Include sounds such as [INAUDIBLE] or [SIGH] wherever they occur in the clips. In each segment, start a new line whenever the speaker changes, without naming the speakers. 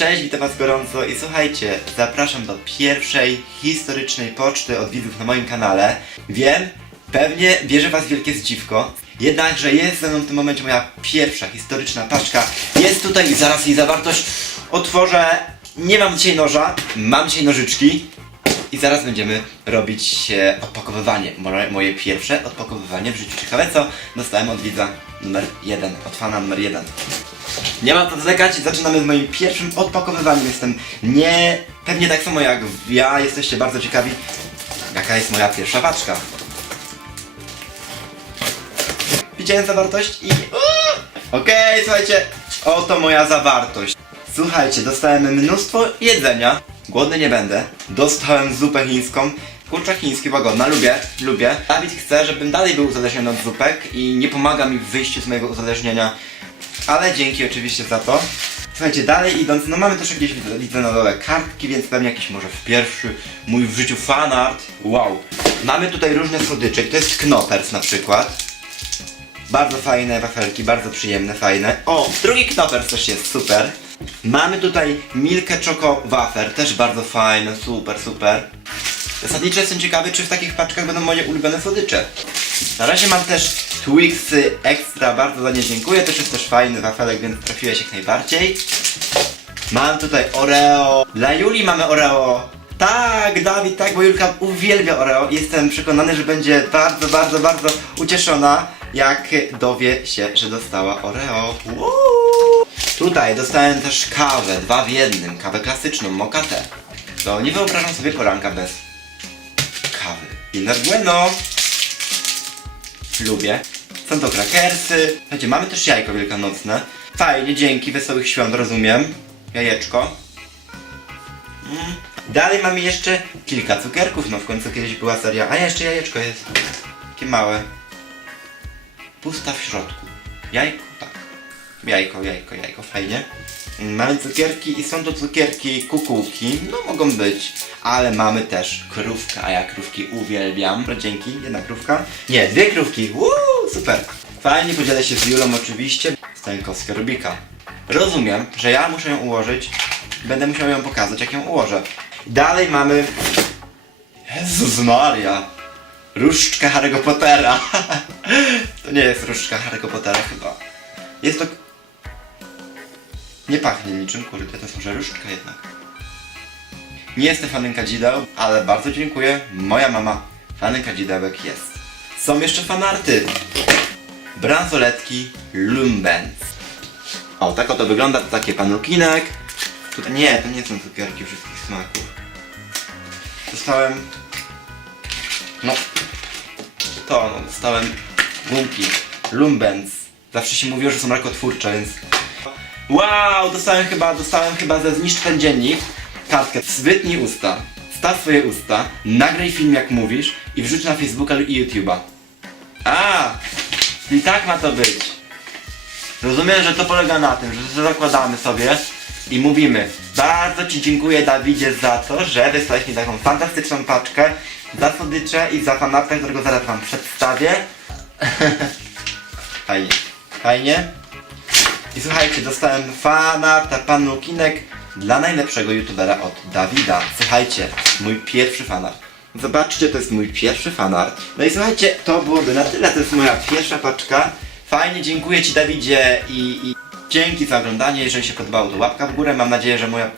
Cześć, witam was gorąco i słuchajcie, zapraszam do pierwszej historycznej poczty od widzów na moim kanale. Wiem, pewnie bierze was wielkie zdziwko, jednakże jest ze mną w tym momencie moja pierwsza historyczna paczka. Jest tutaj i zaraz jej zawartość otworzę. Nie mam dzisiaj noża, mam dzisiaj nożyczki. I zaraz będziemy robić odpakowywanie. Moje pierwsze odpakowywanie w życiu. Ciekawe co dostałem od widza numer jeden, od fana numer jeden. Nie ma co zwlekać, zaczynamy z moim pierwszym odpakowywaniem. Jestem nie... pewnie tak samo jak ja, jesteście bardzo ciekawi, jaka jest moja pierwsza paczka. Widziałem zawartość i... Okej, słuchajcie, oto moja zawartość. Słuchajcie, dostałem mnóstwo jedzenia. Głodny nie będę. Dostałem zupę chińską. Kurczak chiński łagodna, lubię, lubię. Dawid chce, żebym dalej był uzależniony od zupek i nie pomaga mi w wyjściu z mojego uzależnienia. Ale dzięki oczywiście za to. Słuchajcie, dalej idąc, no mamy też jakieś, widzę- na dole kartki, więc pewnie jakiś może w pierwszy mój w życiu fanart. Wow. Mamy tutaj różne słodycze, to jest Knoppers na przykład. Bardzo fajne wafelki, bardzo przyjemne, fajne. O, drugi knoper też jest, super. Mamy tutaj Milkę Choco Wafer, też bardzo fajne, super, super. Zasadniczo jestem ciekawy, czy w takich paczkach będą moje ulubione słodycze. Na razie mam też Twixy Extra, bardzo za nie dziękuję, też jest też fajny wafelek, więc trafiłeś jak najbardziej. Mam tutaj Oreo. Dla Julii mamy Oreo. Tak, Dawid, tak, bo Julka uwielbia Oreo. Jestem przekonany, że będzie bardzo, bardzo, bardzo ucieszona, jak dowie się, że dostała Oreo. Woo! Tutaj dostałem też kawę, dwa w jednym, kawę klasyczną, mokatę. To nie wyobrażam sobie poranka bez. Kinder Bueno. Lubię. Są to krakersy. Słuchajcie, mamy też jajko wielkanocne. Fajnie, dzięki, wesołych świąt, rozumiem. Jajeczko. Mm. Dalej mamy jeszcze kilka cukierków, no w końcu kiedyś była seria. A jeszcze jajeczko jest. Takie małe. Pusta w środku. Jajko, tak. Jajko, jajko, jajko, fajnie. Mamy cukierki i są to cukierki kukułki, no mogą być, ale mamy też krówkę, a ja krówki uwielbiam. Dzięki, jedna krówka. Nie, dwie krówki, Woo, super. Fajnie, podzielę się z Julą oczywiście. Stankowska Rubika. Rozumiem, że ja muszę ją ułożyć, będę musiał ją pokazać, jak ją ułożę. Dalej mamy... Jezus Maria! Różdżka Harry'ego Pottera. [LAUGHS] to nie jest różdżka Harry'ego Pottera chyba. Jest to nie pachnie niczym, kurde, to jest może różdżka jednak. Nie jestem fanem kadzideł, ale bardzo dziękuję. Moja mama fanem kadzidełek jest. Są jeszcze fanarty. Bransoletki Lumbens. O, tak oto wygląda, to takie panukinek. Tutaj, nie, to nie są cukierki wszystkich smaków. Dostałem... No... To, no, dostałem gumki Lumbens. Zawsze się mówiło, że są rakotwórcze, więc Wow, dostałem chyba, dostałem chyba ze zniszcz ten dziennik kartkę. Zwytnij usta, staw swoje usta, nagraj film jak mówisz i wrzuć na Facebooka i YouTube'a. A, i tak ma to być. Rozumiem, że to polega na tym, że to zakładamy sobie i mówimy Bardzo Ci dziękuję Dawidzie za to, że wysłałeś mi taką fantastyczną paczkę za słodycze i za fanartę, którego zaraz Wam przedstawię. [LAUGHS] Fajnie, fajnie. I słuchajcie, dostałem fanarta panukinek dla najlepszego youtubera od Dawida. Słuchajcie, mój pierwszy fanart. Zobaczcie, to jest mój pierwszy fanart. No i słuchajcie, to byłoby na tyle, to jest moja pierwsza paczka. Fajnie, dziękuję Ci Dawidzie i, i dzięki za oglądanie. Jeżeli się podobało, to łapka w górę. Mam nadzieję, że moja,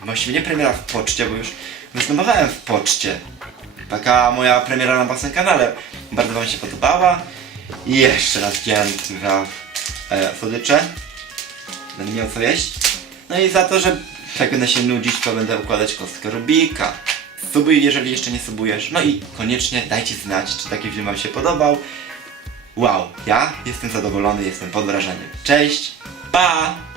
właściwie nie premiera w poczcie, bo już występowałem w poczcie. Taka moja premiera na własnym kanale. Bardzo Wam się podobała. I jeszcze raz dzięki za e, słodycze. Będę miał co jeść. No i za to, że jak będę się nudzić, to będę układać kostkę Rubika. Subuj, jeżeli jeszcze nie subujesz. No i koniecznie dajcie znać, czy taki film Wam się podobał. Wow, ja jestem zadowolony, jestem pod wrażeniem. Cześć, pa!